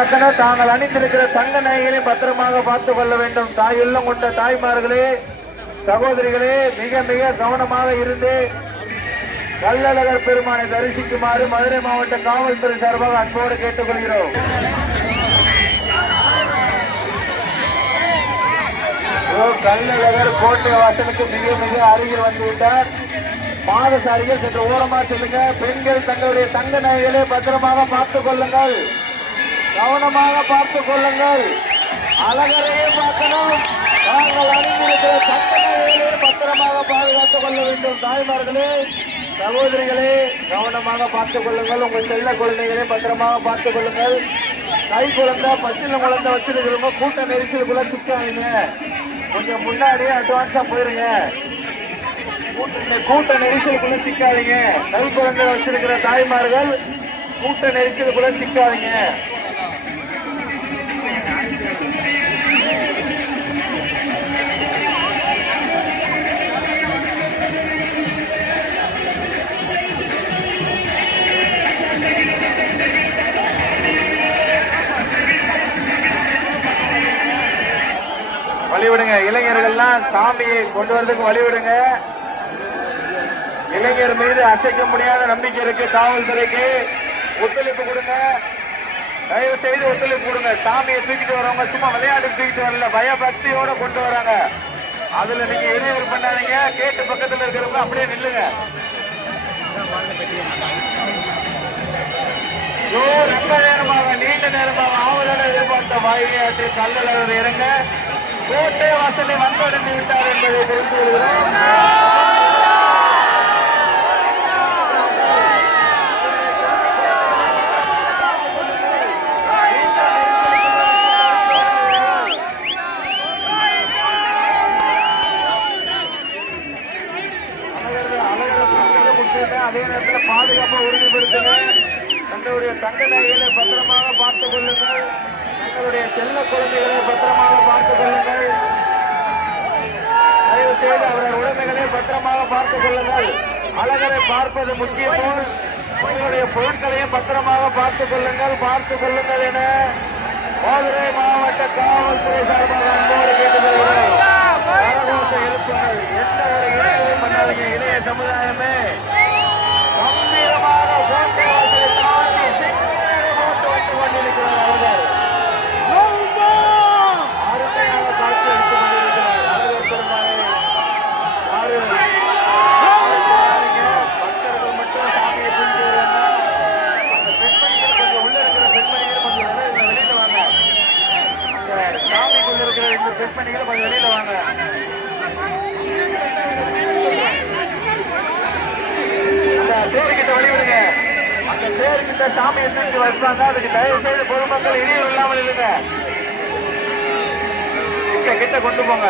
பார்க்கணும் தாங்கள் அணிந்திருக்கிற தங்க நகைகளை பத்திரமாக பார்த்துக் கொள்ள வேண்டும். தாயுள்ளம் கொண்ட தாய்மார்களே சகோதரிகளே மிக மிக கவனமாக இருந்து கல்லழகர் பெருமானை தரிசிக்குமாறு மதுரை மாவட்ட காவல்துறை சார்பாக அன்போடு கேட்டுக்கொள்கிறோம். இதோ கள்ளழகர் கோட்டை வாசலுக்கு மிக மிக அருகில் வந்துவிட்டார். மாதசாரிகள் சென்று ஓரமாக ஓரமா செல்லுங்க. பெண்கள் தங்களுடைய தங்க நகைகளை பத்திரமாக பார்த்துக் கொள்ளுங்கள். கவனமாக பார்த்துக் கொள்ளுங்கள். அழகரையே பார்க்கணும். நாங்கள் அணிந்திருக்கிற தங்க பத்திரமாக பாதுகாத்துக் கொள்ள வேண்டும் தாய்மார்களே. சகோதரிகளே கவனமாக பார்த்துக் கொள்ளுங்கள். உங்கள் செல்ல குழந்தைகளை பத்திரமாக பார்த்துக் கொள்ளுங்கள். கை குழந்தை பச்சில குழந்தை வச்சிருக்கிறவங்க கூட்ட நெரிசலுக்குள்ள சிக்காதீங்க கொஞ்சம் முன்னாடியே அட்வான்ஸா போயிருங்க. கூட்ட கூட்ட நெரிசலுக்குள்ள சிக்காதீங்க. கை குழந்தை வச்சிருக்கிற தாய்மார்கள் கூட்ட நெரிசலுக்குள்ள சிக்காதீங்க. வழிவிடுங்க. இளைஞர்கள்லாம் சாமியை கொண்டு வரதுக்கு வழிவிடுங்க. இளைஞர் மீது அசைக்க முடியாத நம்பிக்கை இருக்கு காவல்துறைக்கு. ஒத்துழைப்பு கொடுங்க. தயவு செய்து ஒத்துழைப்பு கொடுங்க. சாமியை தூக்கிட்டு வரவங்க சும்மா விளையாட்டு தூக்கிட்டு வரல. பயபக்தியோட கொண்டு வராங்க. அதுல நீங்க இடையூறு பண்ணாதீங்க. கேட்டு பக்கத்துல இருக்கிறவங்க அப்படியே நில்லுங்க. ஐயோ, ரொம்ப நேரமாக நீண்ட நேரமாக ஆவலோட எதிர்பார்த்த வாயிலாற்று கல்லழகர் இறங்க. கோட்டை வாசலை வந்தடைந்து விட்டார் என்பதை தெரிந்து கொள்கிறோம். அதே நேரத்தில் பாதுகாப்பை உறுதிப்படுத்துங்கள். தங்களுடைய தங்க நகைகளை பத்திரமாக பார்த்துக் கொள்ளுங்கள். தங்களுடைய செல்ல குழந்தைகளை பத்திரமாக பார்த்துக் கொள்ளுங்கள். தயவு செய்து அவருடைய உடைமைகளை பத்திரமாக பார்த்துக் கொள்ளுங்கள். அழகரை பார்ப்பது முக்கியமோ உங்களுடைய பொருட்களையும் பத்திரமாக பார்த்துக் கொள்ளுங்கள் பார்த்துக் கொள்ளுங்கள் என மதுரை மாவட்ட காவல்துறை சார்பாக அன்போடு கேட்டுக்கொள்கிறோம் கரகோஷ எழுப்புங்கள் எந்த ஒரு இடையூறும் பண்ணாதீங்க இளைய சமுதாயமே. செக் இந்த கொஞ்சம் வெளியில் வாங்க. தேர்கிட்ட வழிவிடுங்க அந்த தேர்கிட்ட சாமியை வைப்பாங்க அதுக்கு தயவு செய்து பொதுமக்கள் இடையூறு இல்லாமல் இல்லைங்க கிட்ட கிட்ட கொண்டு போங்க.